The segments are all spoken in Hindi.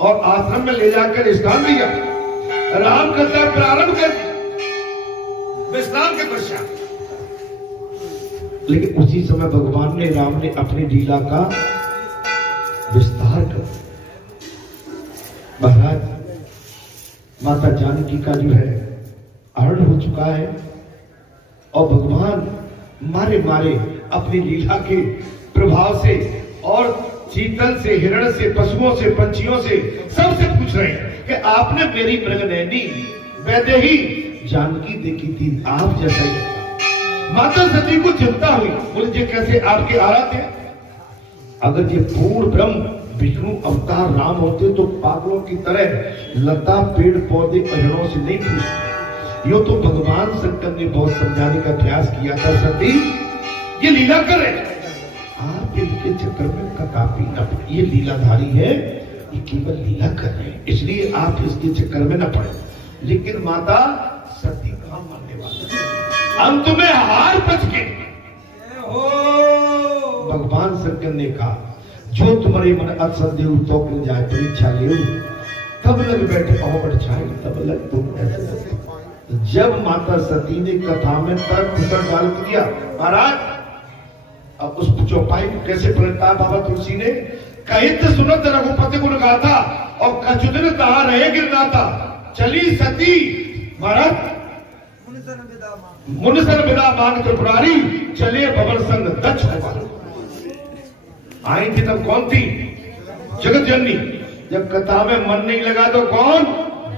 और आश्रम में ले जाकर स्थान दिया। राम कथा प्रारंभ कर विश्राम के पश्चात, लेकिन उसी समय भगवान ने राम ने अपनी लीला का विस्तार कर। महाराज माता जानकी का जो है हरण हो चुका है और भगवान मारे मारे अपनी लीला के प्रभाव से और चीतल से, हिरण से, पशुओं से, पंछियों से, सबसे पूछ रहे हैं कि आपने मेरी मृगनयनी वैदेही जानकी देखी थी, आप जैसा ही। माता सती को चिंता हुई, बोले कैसे आपके आराध्य थे? अगर ये पूर्ण ब्रह्म विष्णु अवतार राम होते तो पागलों की तरह लता, पेड़ पौधे, हिरणों से नहीं पूछते। यो तो भगवान शंकर ने बहुत समझाने का प्रयास किया था, सती ये लीला कर रहे, आप इनके चक्कर में कदापि न पड़े। ये लीलाधारी है, ये केवल लीला कर रहे हैं, इसलिए आप इसके चक्कर में न पड़े। लेकिन माता सती कहां मानने वाली, अंत में हार बच के भगवान शंकर ने कहा, जो तुम्हारे मन असंदेह तो कर जाए परीक्षा ले, तब लग बैठे और छाए, तब लग तुम ऐसे। जब माता सती ने कथा में तर्क डाल दिया, महाराज अब उस चौपाई को कैसे पलटा? बाबा तुलसी ने कहित सुनत रघुपति गुण गाथा और कछुदिन तहा रहे गिरनाथा, चली सती महाराज मुनिसन विदा मान त्रिपुरारी, चले भवन संग दक्ष कुमारी। आई थी तब कौन थी? जगत जननी। जब कथा में मन नहीं लगा तो कौन?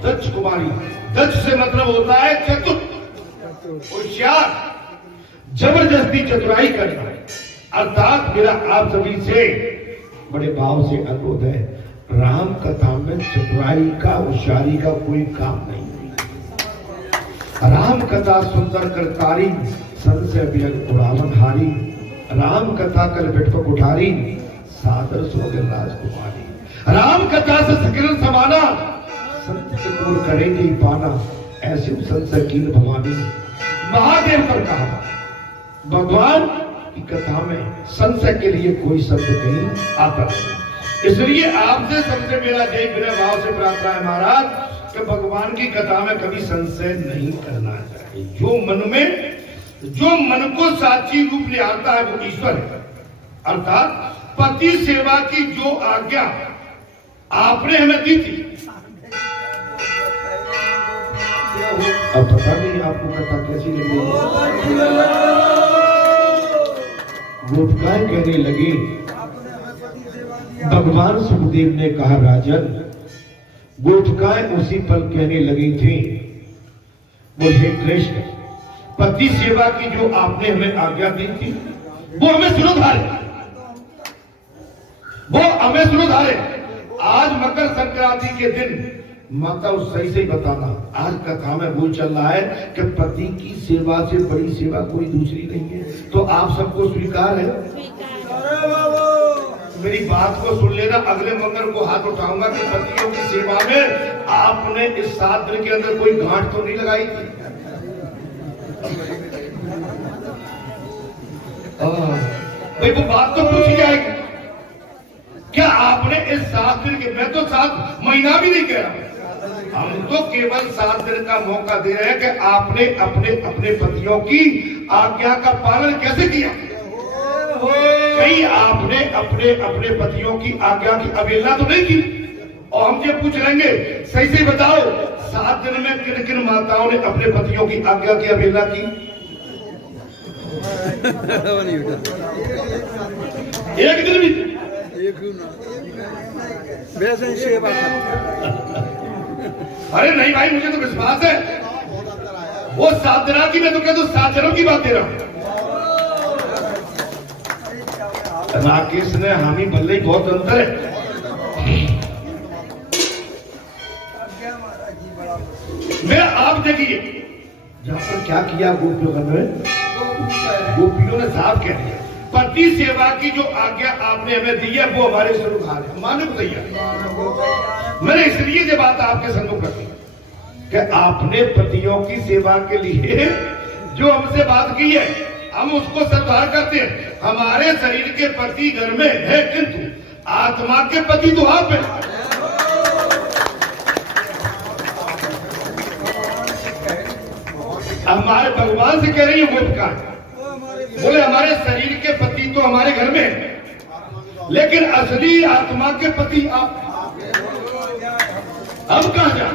दक्ष कुमारी। दक्ष से मतलब होता है चतुर, होशियार, जबरदस्ती चतुराई करना। अर्थात मेरा आप सभी से बड़े भाव से अनुरोध है, राम कथा में चतुराई का, होशियारी का कोई काम नहीं है। राम कथा सुंदर करतारी, संशय विरग उड़ावन हारी। राम कथा कर बिटपक उठारी, सादर सोगर राजकुमारी। राम कथा से सकल समाना, संत चतुर करेंगे ही पाना, ऐसे संशय कीन भवानी। महादेव पर कहा, भगवान की कथा में संशय के लिए कोई शब्द नहीं आता, इसलिए आपसे सबसे मेरा जय विनय भाव से प्रार्थना है महाराज कि भगवान की कथा में कभी संशय नहीं करना चाहिए। जो मन को साक्षी रूप ले आता है वो ईश्वर है। अर्थात पति सेवा की जो आज्ञा आपने हमें दी थी, अब पता नहीं आपको कथा कैसी लगी। गोपिकाएं कहने लगी, भगवान सुखदेव ने कहा, राजन गोपिकाएं उसी पल कहने लगी थी, बोले कृष्ण पति सेवा की जो आपने हमें आज्ञा दी थी वो हमें सुनोधारे, वो हमें सुनोधारे। आज मकर संक्रांति के दिन माता उस सही से बताना, आज कथा में भूल चल रहा है कि पति की सेवा से बड़ी सेवा कोई दूसरी नहीं है। तो आप सबको स्वीकार है? मेरी बात को सुन लेना, अगले मंगल को हाथ उठाऊंगा कि पतियों की सेवा में आपने इस 7 दिन के अंदर कोई गांठ तो नहीं लगाई थी। भाई वो बात तो पूछी जाएगी, क्या आपने इस 7 दिन के, मैं तो 7 महीना भी नहीं कह रहा, हम तो केवल 7 दिन का मौका दे रहे हैं कि आपने अपने अपने पतियों की आज्ञा का पालन कैसे किया। कहीं आपने अपने अपने पतियों की आज्ञा की अवहेलना तो नहीं की? और हम ये पूछ लेंगे, सही से बताओ 7 दिन में किन किन माताओं ने अपने पतियों की आज्ञा की अवहेलना की? एक दिन भी? अरे नहीं भाई, मुझे तो विश्वास है वो 7 दिन की, मैं तो कहता हूं 7 जन्म की बात दे रहा हूं। राकेश ने हामी भले ही बहुत अंतर है। मैं आप देखिए जहां पर क्या किया गोपियों ने, गोपियों ने साफ कह दिया, पति सेवा की जो आज्ञा आपने हमें दी है वो हमारे स्वरूप है, माने को तैयार। मैंने इसलिए ये बात आपके सम्मुख रखी कि आपने पतियों की सेवा के लिए जो हमसे बात की है हम उसको स्वीकार करते हैं। हमारे शरीर के पति घर में है, किंतु आत्मा के पति तो आप है। भगवान से कह रही है गोपिका, बोले हमारे शरीर के पति तो हमारे घर में है, लेकिन असली आत्मा के पति आप अब कहां जा,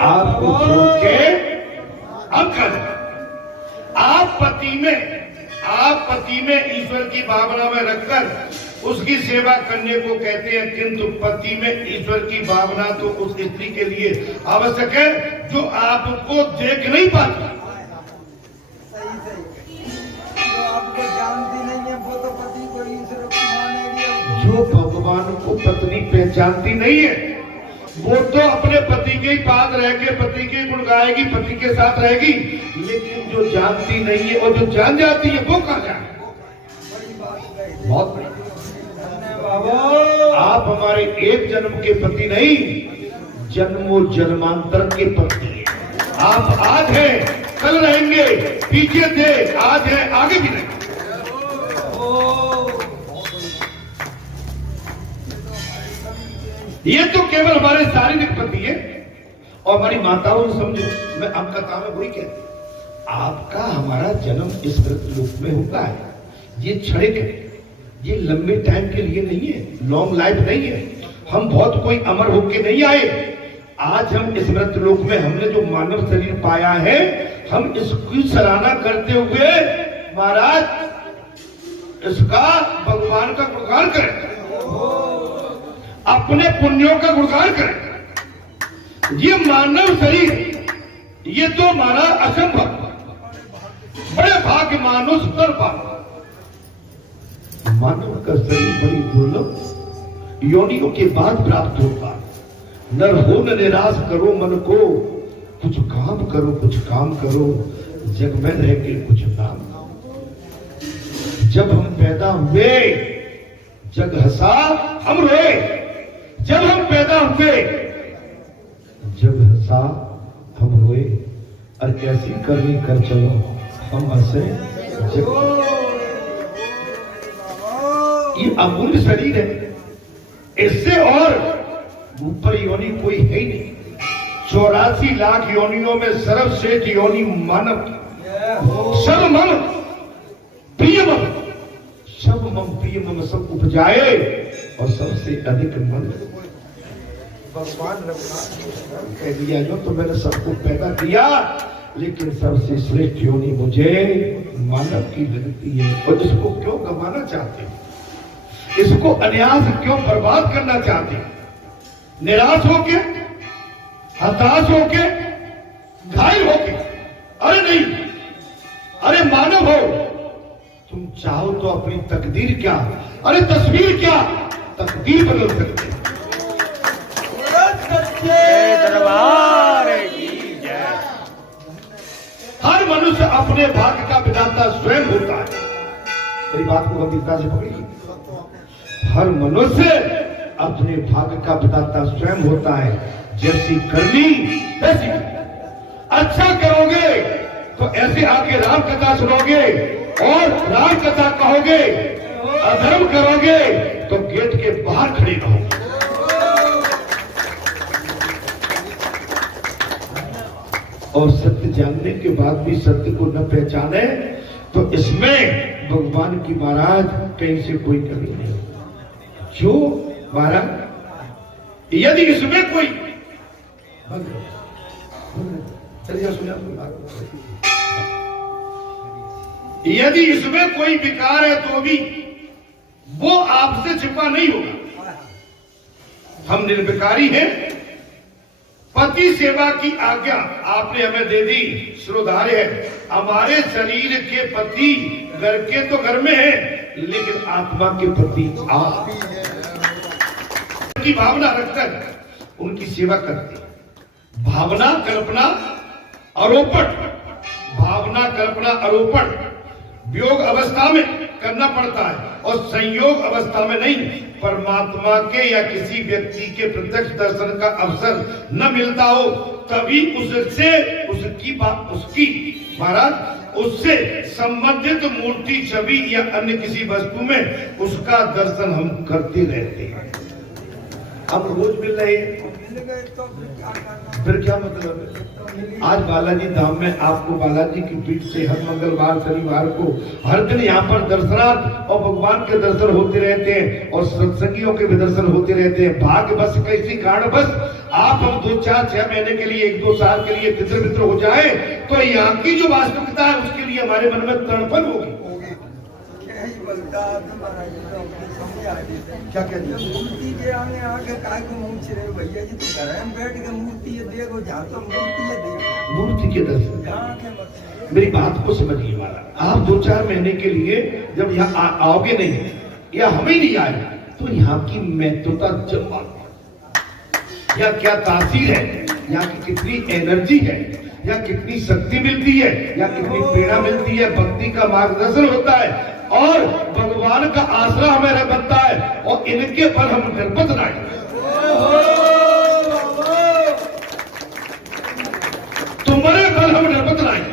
आपको छोड़ के अब कहां जा। आप पति में ईश्वर की भावना में रखकर उसकी सेवा करने को कहते हैं, किंतु पति में ईश्वर की भावना तो उस स्त्री के लिए आवश्यक है जो आपको देख नहीं पाती, आपको जानती नहीं है, वो तो पति को ईश्वर की मानेगी। जो भगवान को पत्नी पहचानती नहीं है वो तो अपने पति के ही पास रह के पति के गुण गाएगी, पति के साथ रहेगी, लेकिन जो जानती नहीं है और जो जान जाती है वो कहां जाए। बहुत आप हमारे एक जन्म के पति नहीं, जन्मों जन्मांतर के पति हैं। आप आज हैं, कल रहेंगे, पीछे थे, आज हैं, आगे भी रहेंगे। ये तो केवल हमारे शारीरिक पति है, और हमारी माताओं ने समझो, मैं आपका काम है वही कहती, आपका हमारा जन्म इस लोक में होता है, ये क्षणिक है, ये लंबे टाइम के लिए नहीं है, लॉन्ग लाइफ नहीं है, हम बहुत कोई अमर होके नहीं आए। आज हम इस मृत लोक में हमने जो मानव शरीर पाया है, हम इसकी सराहना करते हुए महाराज इसका भगवान का गुणगान करें, अपने पुण्यों का गुणगान करें। ये मानव शरीर, ये तो हमारा असंभव, बड़े भाग्य मानुष तर पाप। मानव का शरीर बड़ी दुर्लभ योनियों के बाद प्राप्त होता। नर हो न निराश करो मन को, कुछ काम करो, कुछ काम करो, जग में रह के कुछ नाम। जब हम पैदा हुए जग हंसा हम रोए, जब हम पैदा हुए जग हंसा हम रोए, और कैसी करनी कर चलो हम हंसे जग। ये अमूल्य शरीर है, इससे और ऊपर योनि कोई है ही नहीं। 84 लाख योनियों में सर्वश्रेष्ठ योनि मानव, सब मम प्रियम, सब मम प्रियम, सब उपजाए और सबसे अधिक मन भगवान कह दिया, जो तो मैंने सबको पैदा किया, लेकिन सबसे श्रेष्ठ योनि मुझे मानव की लगती है। और इसको क्यों गंवाना चाहते हैं, इसको अनायास क्यों बर्बाद करना चाहते हैं? निराश होके, हताश होके, घायल होके? अरे नहीं, अरे मानव हो, तुम चाहो तो अपनी तकदीर क्या, अरे तस्वीर क्या, तकदीर बदल सकते हैं। दरबार की जय। हर मनुष्य अपने भाग्य का विधाता स्वयं होता है। मेरी बात को गंभीरता से पकड़िए। हर मनुष्य अपने भाग्य का विधाता स्वयं होता है। जैसी करनी वैसी, अच्छा करोगे तो ऐसे आके राम कथा सुनोगे और राम कथा कहोगे, अधर्म करोगे तो गेट के बाहर खड़े रहोगे। और सत्य जानने के बाद भी सत्य को न पहचाने तो इसमें भगवान की महाराज कहीं से कोई कमी नहीं। जो महाराज यदि इसमें कोई यदि इसमें कोई विकार है तो भी वो आपसे छिपा नहीं होगा। हम निर्विकारी हैं। पति सेवा की आज्ञा आपने हमें दे दी, श्रोधार्य है। हमारे शरीर के पति घर के तो घर में है, लेकिन आत्मा के पति आप की भावना रखकर उनकी सेवा करते हैं। भावना कल्पना आरोपण, भावना कल्पना आरोपण वियोग अवस्था में करना पड़ता है और संयोग अवस्था में नहीं। परमात्मा के या किसी व्यक्ति के प्रत्यक्ष दर्शन का अवसर न मिलता हो तभी उससे उसकी महाराज उससे संबंधित मूर्ति, छवि या अन्य किसी वस्तु में उसका दर्शन हम करते रहते हैं। हम रोज मिल रहे हैं, मिल गए तो फिर क्या करना। फिर क्या मतलब है? आज बालाजी धाम में आपको बालाजी की पीठ से हर मंगलवार शनिवार को हर दिन यहाँ पर दर्शनार्थ और भगवान के दर्शन होते रहते हैं और सत्संगियों के भी दर्शन होते रहते हैं। भाग्य बस कैसी कारण बस आप हम 2, 4, 6 महीने के लिए 1-2 साल के लिए तितर बितर हो जाए तो यहाँ की जो वास्तविकता है उसके लिए हमारे मन में तड़पन होगी। क्या ही बोलता है महाराज, तो अपने समझ आ गई। क्या कहते हैं? मूर्ति के आगे आके काय को मूछ रहे हो भैया जी, तो घर में बैठ के मूर्ति है देखो, जहाँ तो मूर्ति है देखो, मूर्ति के दर्शन। यहाँ के मत। मेरी बात को समझिए महाराज, आप 2-4 महीने के लिए जब यहाँ आओगे नहीं या हमें नहीं आए तो यहाँ की महत्वता जब बात या क्या तासीर है, यहाँ की कितनी एनर्जी है, या कितनी शक्ति मिलती है, या कितनी प्रेरणा मिलती है, भक्ति का मार्गदर्शन होता है और भगवान का आसरा हमें बनता है और इनके पर हम निर्बत नहीं। तुम्हारे पर हम निर्बत नहीं।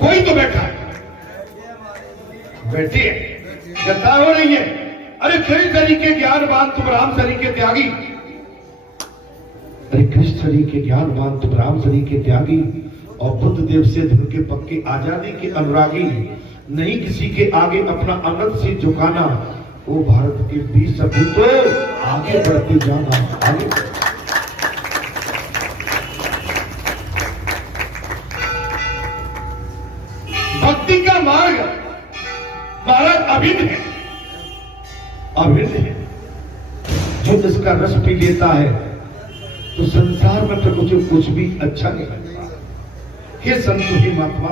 कोई तो बैठा है, बैठी है, जता हो रही है। अरे कई तरीके ज्ञानवान तुम राम सरी के त्यागी, अरे कृष्ण शरी के ज्ञानवान तुम राम शरी के त्यागी और बुद्ध देव से धन के पक्के आजादी के अनुरागी, नहीं किसी के आगे अपना अनंत से झुकाना, वो भारत के 20 सपूतों आगे बढ़ते जाना। आगे भक्ति का मार्ग महाराज अभिन्न है, अभिन्न है। जो इसका रस पी लेता है तो संसार में तो कुछ भी अच्छा नहीं लगता। हे संतों की महात्मा,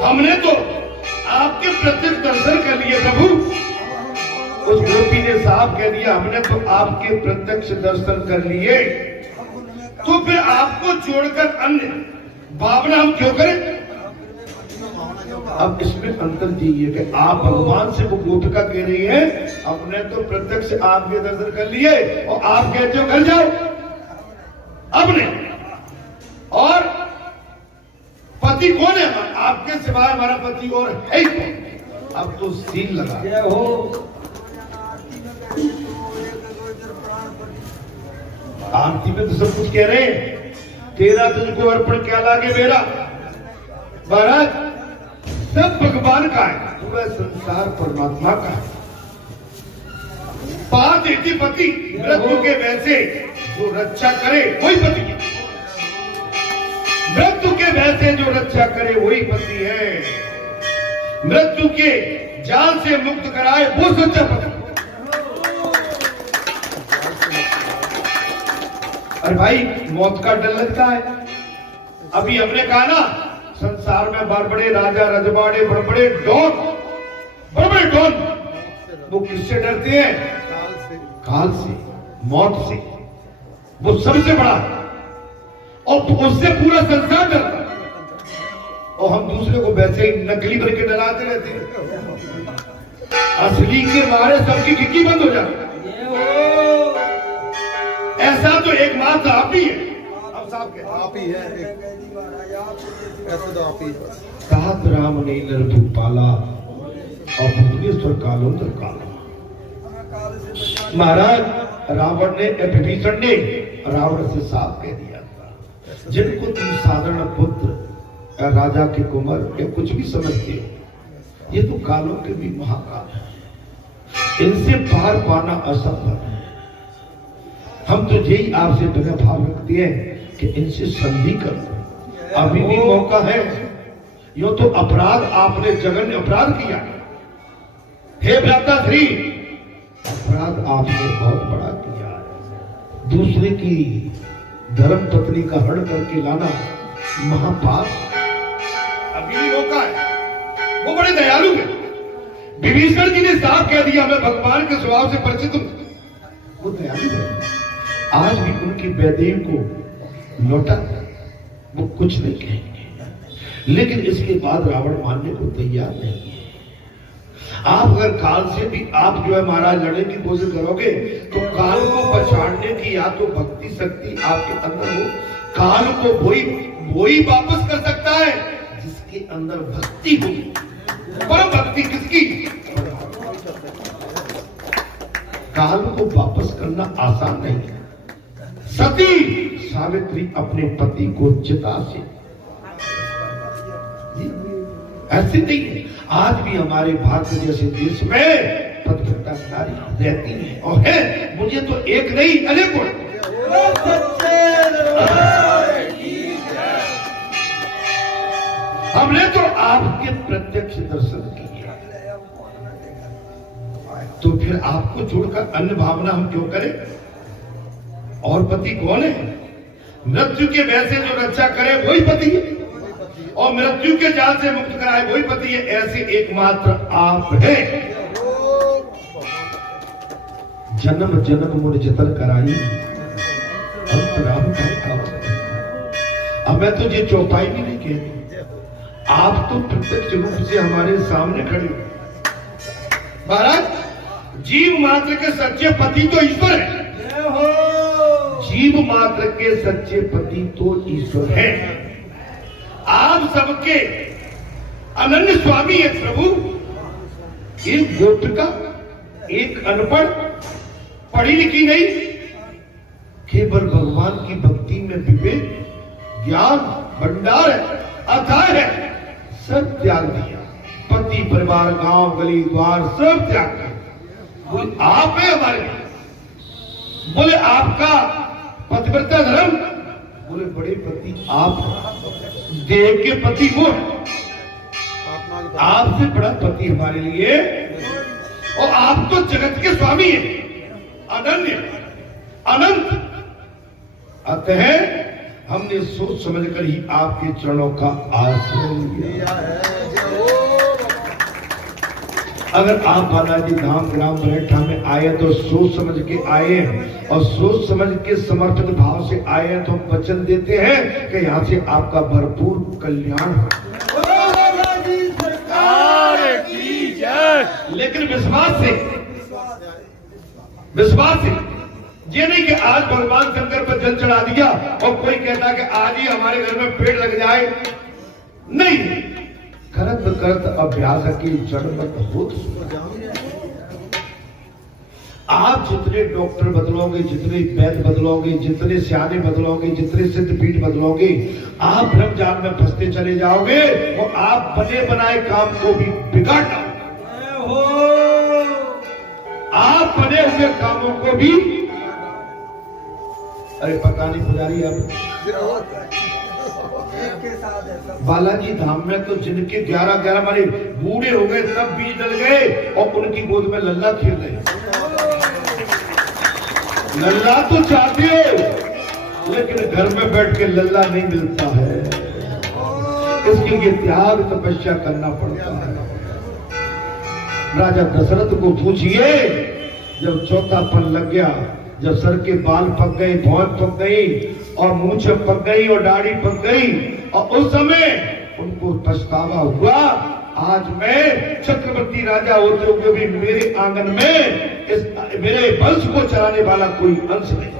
हमने तो आपके प्रत्यक्ष दर्शन कर लिए प्रभु। उस गोपी ने साफ कह दिया हमने तो आपके प्रत्यक्ष दर्शन कर लिए, तो फिर आपको छोड़कर अन्य भावना हम क्यों करें? अब इसमें अंतर चाहिए कि आप भगवान से वो गोपिका कह रही है हमने तो प्रत्यक्ष आपके दर्शन कर लिए और आप कहते हो कर जाओ। अब नहीं। और पति कौन है? आपके सिवाय हमारा पति और है ही कौन? अब तो सील लगा। जय हो। आरती में तो सब कुछ कह रहे हैं, तेरा तुझको अर्पण क्या लागे मेरा। महाराज सब भगवान का है, पूरा संसार परमात्मा का है। पांच देती पति मृत्यु के वैसे जो रक्षा करे वही पति है। मृत्यु के वैसे जो रक्षा करे वही पति है। मृत्यु के जाल से मुक्त कराए वो सच्चा पति। अरे भाई मौत का डर लगता है। अभी हमने कहा ना संसार में बड़े राजा रजवाड़े बड़े डॉन वो किससे डरते हैं? काल से, मौत से। वो सबसे बड़ा और उससे पूरा संसार डरता है। और हम दूसरे को वैसे ही नकली बन के डराते रहते हैं। असली के मारे सबकी खिड़की बंद हो जाती। ऐसा तो एकमात्र आप ही है। अब साहब के आप ही है, ऐसे तो आप ही है। सात राम ने नर पाला और भुवनेश्वर कालो तर काला। महाराज रावण ने विभीषण ने रावण से साफ कह दिया था जिनको तुम साधारण पुत्र या राजा के कुंवर या कुछ भी समझते हो, ये तो कालों के भी महाकाल है, इनसे पार पाना असंभव है। हम तो यही आपसे बिना भाव रखते हैं कि इनसे संधि कर दो, अभी भी मौका है। यो तो अपराध आपने जघन्य अपराध किया। हे भ्राता श्री, अपराध आपने बहुत बड़ा किया है। दूसरे की धर्म पत्नी का हरण करके लाना महापाप। अभी भी मौका है। वो बड़े दयालु है। विभीषण जी ने साफ कह दिया मैं भगवान के स्वभाव से परिचित हूं। वो दयालु है। आज भी उनकी वैदेव को लौटा वो कुछ नहीं कहेंगे, लेकिन इसके बाद रावण मानने को तैयार नहीं है। आप अगर काल से भी आप जो है महाराज लड़ने की कोशिश करोगे तो काल को पछाड़ने की या तो भक्ति शक्ति आपके अंदर हो। काल को वही वापस कर सकता है जिसके अंदर भक्ति हो। परम भक्ति किसकी? काल को वापस करना आसान नहीं है। सती सावित्री अपने पति को चिता से ऐसे नहीं है। आज भी हमारे भारत जैसे देश में पतिव्रता नारी रहती है और है। मुझे तो एक नहीं अनेकों। हमने तो आपके प्रत्यक्ष दर्शन किए, तो फिर आपको छोड़कर अन्य भावना हम क्यों करें? और पति कौन है? मृत्यु के भय से जो रक्षा करे वही पति है, और मृत्यु के जाल से मुक्त कराए वही पति है। ऐसे एकमात्र आप हैं। जन्म जन्म मुझ जतन कराई अंतराम का। अब मैं तो ये चौपाई भी नहीं कहती, आप तो प्रत्यक्ष रूप से हमारे सामने खड़े। महाराज, जीव मात्र के सच्चे पति तो ईश्वर है। जीव मात्र के सच्चे पति तो ईश्वर है। आप सबके अनन्य स्वामी है प्रभु। एक गोपिका, एक अनपढ़, पढ़ी लिखी नहीं, केवल भगवान की भक्ति में विवेक ज्ञान भंडार है, अथाह है, सब त्याग दिया। पति परिवार गांव गली द्वार सब त्याग दिया। बोले आप है हमारे, बोले आपका पतिव्रता धर्म, बोले बड़े पति आप, देह के पति वो, आपसे बड़ा पति हमारे लिए, और आप तो जगत के स्वामी हैं, अनन्य अनंत। अतः हमने सोच समझकर ही आपके चरणों का आश्रय लिया है। अगर आप बालाजी धाम ग्राम बरेठा में आए तो सोच समझ के आए, और सोच समझ के समर्पित भाव से आए तो वचन देते हैं कि यहाँ से आपका भरपूर कल्याण हो। लेकिन विश्वास से ये नहीं कि आज भगवान शंकर पर जल चढ़ा दिया और कोई कहता कि आज ही हमारे घर में पेड़ लग जाए। नहीं, करत करत अभ्यास की जड़मत हो। आप जितने डॉक्टर बदलोगे, जितने वैद्य बदलोगे, जितने सियाने बदलोगे, जितने सिद्धपीठ बदलोगे, आप ब्रह्म जाल में फंसते चले जाओगे और आप बने बनाए काम को भी बिगाड़ डालोगे। आप बने हुए कामों को भी, अरे पता नहीं पुजारी, अब बालाजी धाम में तो जिनके 11-11 मारे बूढ़े हो गए तब बीज डल गए और उनकी गोद में लल्ला खेल रहे। लल्ला तो चाहते हो, लेकिन घर में बैठ के लल्ला नहीं मिलता है। इसके लिए त्याग तपस्या करना पड़ता है। राजा दशरथ को पूछिए, जब चौथापन लग गया, जब सर के बाल पक गए, भौं पक गई और मूंछ पक गई और दाढ़ी पक गई, और उस समय उनको पछतावा हुआ, आज मैं चक्रवर्ती राजा होते हुए भी मेरे आंगन में इस मेरे वंश को चलाने वाला कोई अंश नहीं।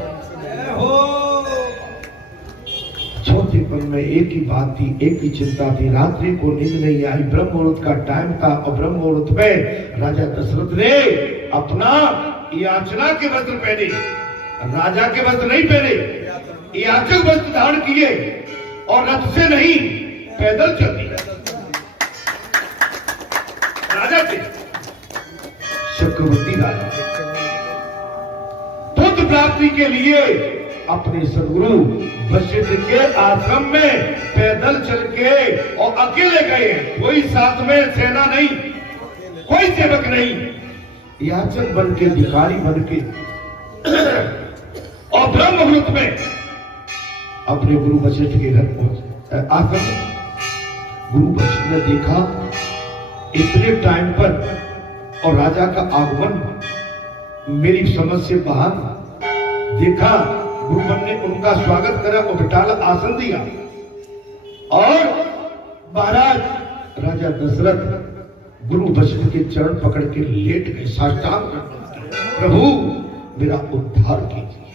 चौथे पल में एक ही बात थी, एक ही चिंता थी। रात्रि को नींद नहीं आई, ब्रह्म मुहूर्त का टाइम था, और ब्रह्म मुहूर्त में राजा दशरथ ने अपना याचना के वस्त्र पहने, राजा के वस्त्र नहीं पहने, याचक वस्त्र धारण किए और रथ से नहीं पैदल चल दिए। राजा थे, चक्रवर्ती राजा, पुत्र प्राप्ति के लिए अपने सदगुरु वशिष्ठ के आश्रम में पैदल चल के और अकेले गए। कोई साथ में सेना नहीं, कोई सेवक नहीं, याचक बन के, भिखारी बन के, और ब्रह्म मुहूर्त में अपने गुरु वशिष्ठ के घर पहुंचे। आश्रम गुरु वशिष्ठ ने देखा इतने टाइम पर और राजा का आगमन मेरी समझ से बाहर। देखा गुरुवन ने उनका स्वागत करा और बिठाला, आसन दिया, और महाराज राजा दशरथ गुरु वशिष्ठ के चरण पकड़ के लेट गए, साष्टांग प्रभु मेरा उद्धार कीजिए,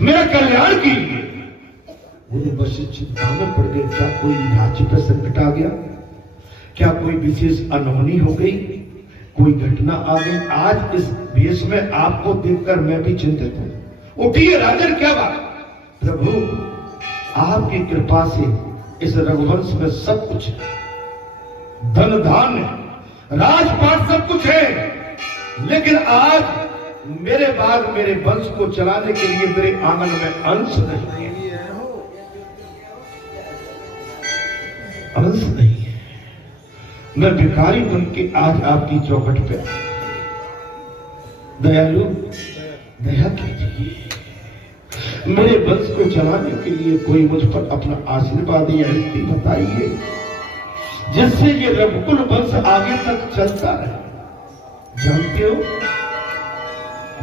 मेरा कल्याण कीजिए। गुरु वशिष्ठ चिंता में पड़ गए, क्या कोई राज्य पर संकट आ गया, क्या कोई विशेष अनहोनी हो गई, कोई घटना आ गई। आज इस भेष में आपको देखकर मैं भी चिंतित हूं। उठिए राजन, क्या बात? प्रभु आपकी कृपा से इस रघुवंश में सब कुछ है, धन धान्य राजपाट सब कुछ है, लेकिन आज मेरे बाद मेरे वंश को चलाने के लिए मेरे आंगन में अंश नहीं है, अंश नहीं है। मैं भिखारी बन के आज आपकी चौखट पे आया। दयालु दया कीजिए, मेरे वंश को चलाने के लिए कोई मुझ पर अपना आशीर्वाद या रीति बताइए, जिससे ये रघुकुल वंश आगे तक चलता रहे। जानते हो,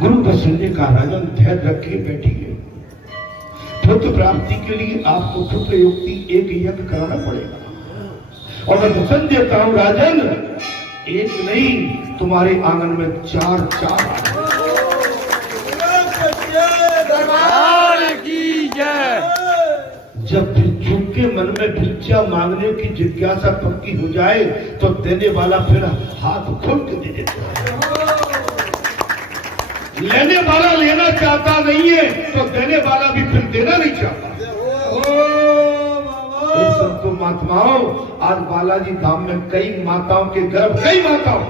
गुरु वसुन्य का राजन धैर्य रखिए, बैठिए। पुत्र प्राप्ति के लिए आपको पुत्र युक्ति एक यज्ञ कराना पड़ेगा, और मैं वचन देता हूं राजन, एक नहीं तुम्हारे आंगन में चार चार। जब भिक्षुक के मन में भिक्षा मांगने की जिज्ञासा पक्की हो जाए तो देने वाला फिर हाथ खोल के दे देता है। लेने वाला लेना चाहता नहीं है तो देने वाला भी फिर देना नहीं चाहता। संतो महात्माओं, आज बालाजी धाम में कई माताओं के गर्भ, कई माताओं,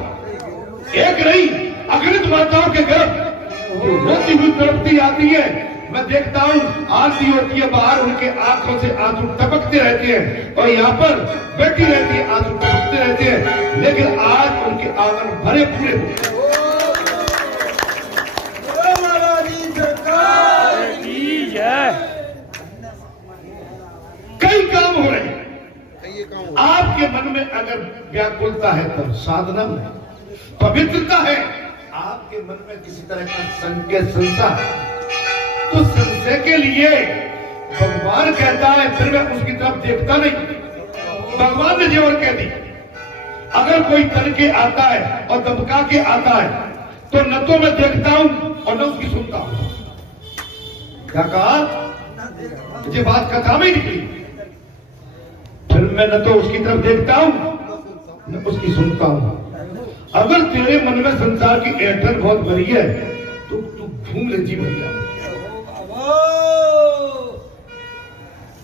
एक नहीं अगणित माताओं के गर्भ जो रोती हुई तड़पती आती है। मैं देखता हूँ आरती होती है बाहर, उनके आंखों से आंसू टपकते रहते हैं, और यहाँ पर बैठी रहती है, आंसू टपकते रहते हैं, लेकिन आज उनके आंगन भरे पूरे होते हैं। कई काम हो रहे हैं। आपके मन में अगर व्याकुलता है तो साधना में, पवित्रता है, आपके मन में किसी तरह का संकेत संशय है तो संशय के लिए भगवान कहता है, फिर मैं उसकी तरफ देखता नहीं। भगवान ने जेवर कह दी, अगर कोई तन के आता है और दबका के आता है तो न तो मैं देखता हूं और न उसकी सुनता हूं। क्या कहा? ये बात कथा में निकली। फिर मैं न तो उसकी तरफ देखता हूं न उसकी सुनता हूं। अगर तेरे मन में संसार की ऐंठन बहुत भरी है तो तू घूम ले जीवन का,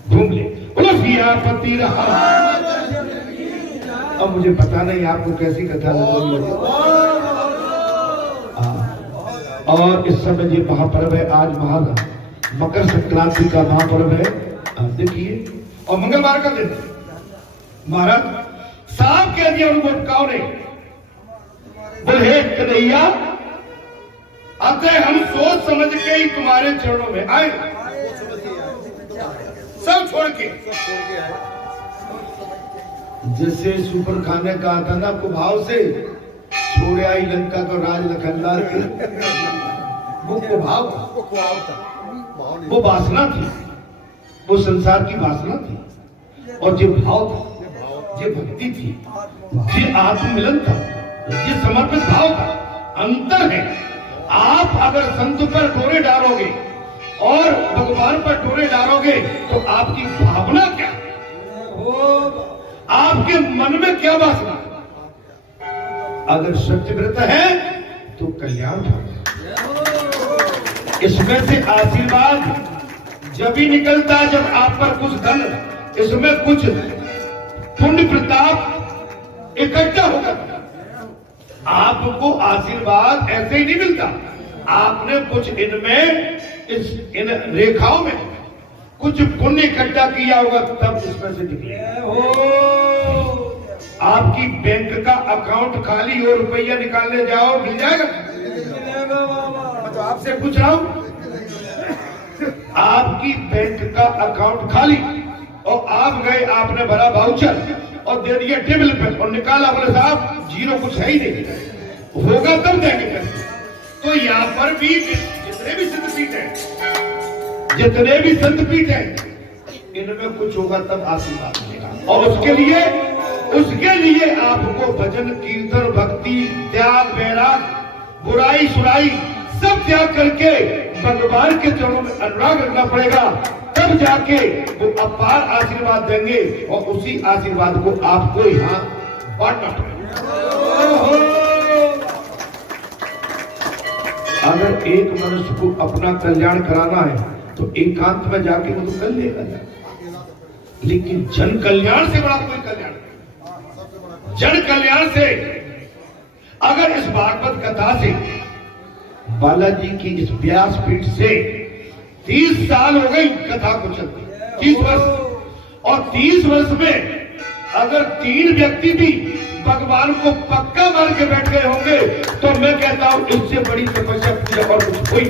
घूम ले। सियापति रहा। अब मुझे पता नहीं आपको कैसी कथा लगी है, और इस समय ये महापर्व है, आज मकर संक्रांति का महापर्व है, आप देखिए, और मंगलवार का दिन। महाराज साहब कह दिया उनको अटकाओ नहीं, बोले हे कन्हैया, अतः हम सोच समझ के ही तुम्हारे चरणों में आए, सब छोड़ के। जैसे सुपर खाने का आता ना आपको भाव से, छोड़ आई लंका को राज लखनदार के, वो भाव था, वो वासना थी, वो संसार की वासना थी, और जो भाव था, जो भक्ति थी, जो आत्ममिलन था, जो समर्पित भाव था। अंतर है। आप अगर संत पर डोरे डालोगे और भगवान पर डोरे डालोगे तो आपकी भावना क्या, आपके मन में क्या वासना? अगर सत्यव्रत है तो कल्याण होगा। इसमें से आशीर्वाद जब ही निकलता है जब आप पर कुछ धन, इसमें कुछ पुण्य प्रताप इकट्ठा होगा। आपको आशीर्वाद ऐसे ही नहीं मिलता, आपने कुछ इनमें, इन रेखाओं में कुछ पुण्य इकट्ठा किया होगा, तब इसमें से निकलेगा। आपकी बैंक का अकाउंट खाली और रुपया निकालने जाओ, मिल जाएगा? तो आपसे पूछ रहा हूं, आपकी बैंक का अकाउंट खाली और आप गए, आपने भरा वाउचर और दे दिया टेबल पे और निकाला, बोले साहब जीरो कुछ है ही नहीं, होगा तब देंगे। तो यहाँ पर भी जितने भी सिद्धपीठ हैं, जितने भी संतपीठ हैं, इनमें कुछ होगा तब आशीर्वाद मिलेगा। और उसके लिए आपको भजन कीर्तन भक्ति त्याग वैराग बुराई सुराई सब त्याग करके भगवान के चरणों में अनुराग रखना पड़ेगा, तब जाके वो अपार आशीर्वाद देंगे, और उसी आशीर्वाद को आपको यहाँ बांटना पड़ेगा। अगर एक मनुष्य को अपना कल्याण कराना है तो एकांत में जाके वो तो कर लेगा ना। लेकिन जन कल्याण से बड़ा कोई कल्याण नहीं। जन कल्याण से अगर इस भागवत कथा से बालाजी की इस व्यासपीठ से 30 साल हो गई कथा को चलती, 30 वर्ष, और 30 वर्ष में अगर 3 व्यक्ति भी भगवान को पक्का मान के बैठ गए होंगे तो मैं कहता हूं इससे बड़ी तपस्या पूजा और कुछ कोई